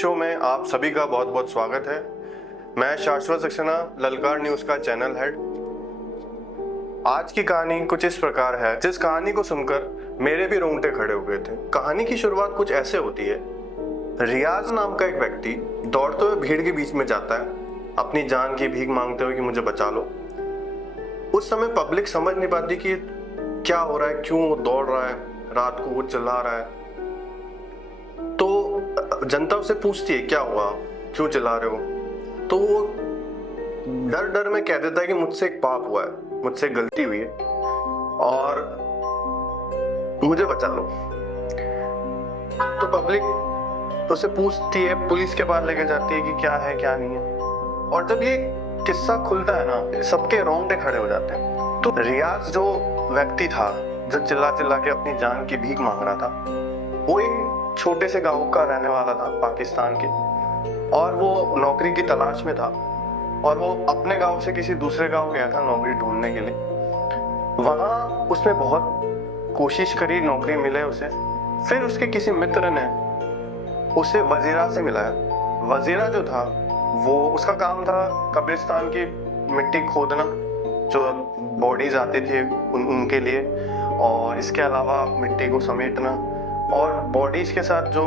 Show में आप सभी का बहुत बहुत स्वागत है। मैं शाश्वत सक्सेना, ललकार न्यूज का चैनल हेड। आज की कहानी कुछ इस प्रकार है, जिस कहानी को सुनकर मेरे भी रोंगटे खड़े हो गए थे। कहानी की शुरुआत कुछ ऐसे होती है। रियाज नाम का एक व्यक्ति दौड़ते हुए भीड़ के बीच में जाता है, अपनी जान की भीख मांगते हुए कि मुझे बचा लो। उस समय पब्लिक समझ नहीं पाती कि क्या हो रहा है, क्यों वो दौड़ रहा है, रात को वो चिल्ला रहा है। तो जनता उससे पूछती है क्या हुआ, क्यों चिल्ला रहे हो। तो वो डर डर में कह देता है कि मुझसे एक पाप हुआ है, मुझसे गलती हुई है और मुझे बचा लो। तो पब्लिक उससे पूछती है, पुलिस के पास लेके जाती है कि क्या है क्या नहीं है। और जब ये किस्सा खुलता है ना, सबके रोंगटे खड़े हो जाते हैं। तो रियाज जो व्यक्ति था, जो चिल्ला चिल्ला के अपनी जान की भीख मांग रहा था, वो एक छोटे से गांव का रहने वाला था, पाकिस्तान के। और वो नौकरी की तलाश में था और वो अपने गांव से किसी दूसरे गांव गया था नौकरी ढूंढने के लिए। वहां उसने बहुत कोशिश करी, नौकरी मिले उसे। फिर उसके किसी मित्र ने उसे वजीरा से मिलाया। वजीरा जो था, वो उसका काम था कब्रिस्तान की मिट्टी खोदना, जो बॉडीज आती थी उनके लिए, और इसके अलावा मिट्टी को समेटना, और बॉडीज के साथ जो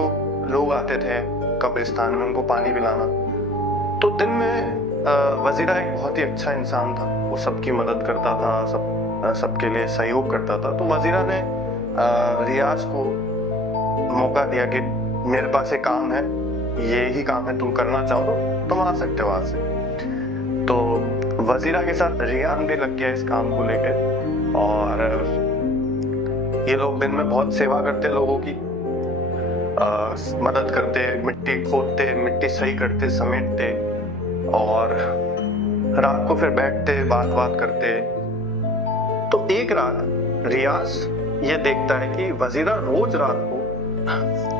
लोग आते थे कब्रिस्तान में उनको पानी पिलाना। तो दिन में वजीरा एक बहुत ही अच्छा इंसान था, वो सबकी मदद करता था, सबके लिए सहयोग करता था। तो वजीरा ने रियाज को मौका दिया कि मेरे पास एक काम है, ये ही काम है, तुम करना चाहो तो तुम आ सकते हो वहां से। तो वजीरा के साथ रियाज भी लग गया इस काम को लेकर, और ये लोग दिन में बहुत सेवा करते लोगों की, मदद करते, मिट्टी खोदते, मिट्टी सही करते, समेटते, और रात को फिर बैठते, बात करते। तो एक रात रियाज ये देखता है कि वजीरा रोज रात को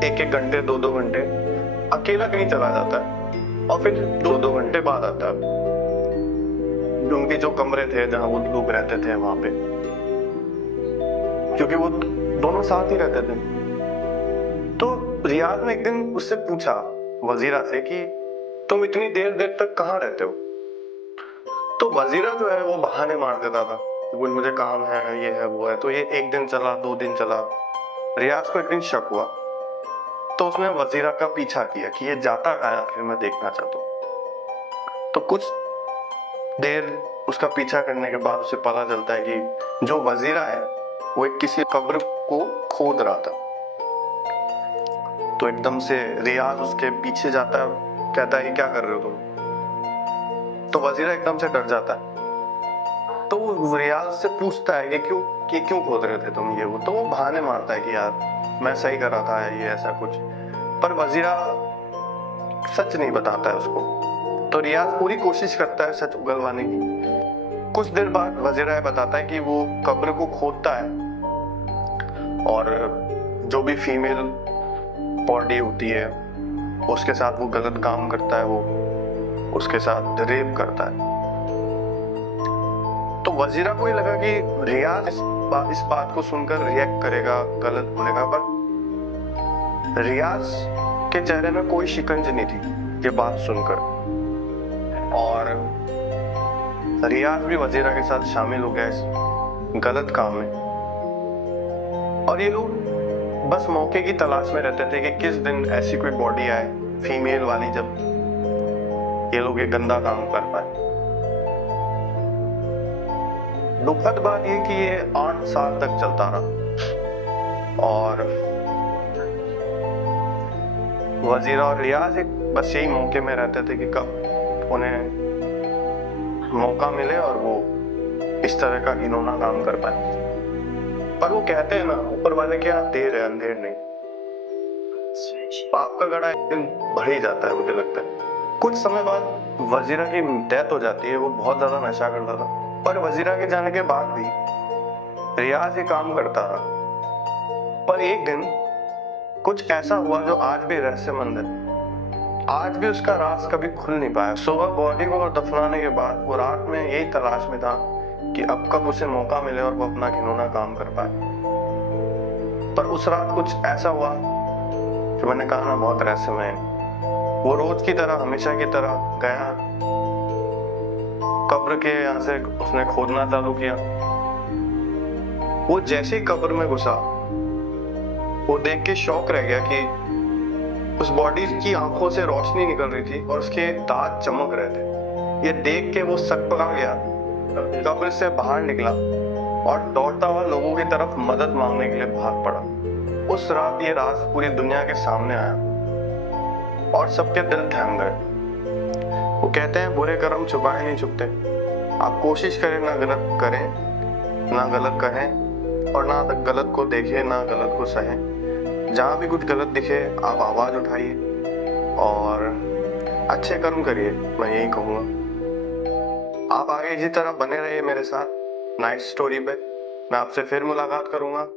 1-1 घंटे, 2-2 घंटे अकेला कहीं चला जाता है और फिर 2-2 घंटे बाद आता है उनके जो कमरे थे जहां वो लोग रहते थे वहां पे, क्योंकि वो दोनों साथ ही रहते थे। तो रियाज ने एक दिन उससे पूछा, वजीरा से, कि तुम इतनी देर देर तक कहाँ रहते हो। तो वजीरा जो है वो बहाने मार देता था, वो मुझे काम है, ये है, वो है। तो ये 1 दिन चला, 2 दिन चला। रियाज को एक दिन शक हुआ, तो उसने वजीरा का पीछा किया कि ये जाता कहाँ है, फिर मैं देखना चाहता हूँ। तो कुछ देर उसका पीछा करने के बाद उसे पता चलता है कि जो वजीरा है वो एक किसी कब्र को खोद रहा था। तो एकदम से रियाज उसके पीछे जाता है, कहता है कि क्या कर रहे हो तुम। तो वजीरा एकदम से डर जाता है। तो वो रियाज से पूछता है कि क्यों खोद रहे थे तुम, ये वो। तो वो बहाने मारता है कि यार मैं सही कर रहा था, ये ऐसा कुछ। पर वजीरा सच नहीं बताता है उसको। तो रियाज पूरी कोशिश करता है सच उगलवाने की। कुछ देर बाद वजीरा बताता है कि वो कब्र को खोदता है और जो भी फीमेल बॉडी होती है उसके साथ वो गलत काम करता है, वो उसके साथ रेप करता है। तो वजीरा को ये लगा कि रियाज इस बात को सुनकर रिएक्ट करेगा, गलत बोलेगा, पर रियाज के चेहरे में कोई शिकंज नहीं थी ये बात सुनकर। और रियाज भी वजीरा के साथ शामिल हो गया इस गलत काम में। और ये लोग बस मौके की तलाश में रहते थे कि किस दिन ऐसी कोई बॉडी आए फीमेल वाली, जब ये लोग ये गंदा काम कर पाए। दुखद बात ये कि ये 8 साल तक चलता रहा और वजीरा और रियाज बस यही मौके में रहते थे कि कब उन्हें मौका मिले और वो इस तरह का घिनौना काम कर पाए। पर वो कहते हैं ना, ऊपर वाले के यहाँ देर है, अंधेर नहीं। पाप का गड़ा एक दिन भर ही जाता है, मुझे लगता है। कुछ समय बाद वजीरा की डेथ हो जाती है। वो बहुत ज्यादा नशा करता था, पर वजीरा के जाने के बाद भी रियाज ये काम करता रहा। पर एक दिन कुछ ऐसा हुआ जो आज भी रहस्यमंद है। आज भी उसका राज कभी खुल नहीं पाया। सुबह बॉडी को दफनाने के बाद वो रात में यही तलाश में था कि अब कब उसे मौका मिले और वो अपना घिनौना काम कर पाए। पर उस रात कुछ ऐसा हुआ जो मैंने कहा ना, बहुत रहस्यमय है। वो रोज की तरह, हमेशा की तरह गया, कब्र के यहाँ से उसने खोदना चालू किया। वो जैसे ही कब्र में घुसा, वो देख के शॉक रह गया कि उस बॉडी की आंखों से रोशनी निकल रही थी और उसके दांत चमक रहे थे। ये देख के वो सकपका गया, कब्र से बाहर निकला और दौड़ता हुआ लोगों की तरफ मदद मांगने के लिए भाग पड़ा। उस रात ये राज पूरी दुनिया के सामने आया और सबके दिल थम गए। वो कहते हैं बुरे कर्म छुपाए नहीं छुपते। आप कोशिश करें, ना गलत करें, ना गलत कहें और ना गलत को देखें, ना गलत को सहें। जहाँ भी कुछ गलत दिखे आप आवाज उठाइए और अच्छे कर्म करिए, मैं यही कहूँगा। आप आगे इसी तरह बने रहिए मेरे साथ नाइट स्टोरी पे। मैं आपसे फिर मुलाकात करूँगा।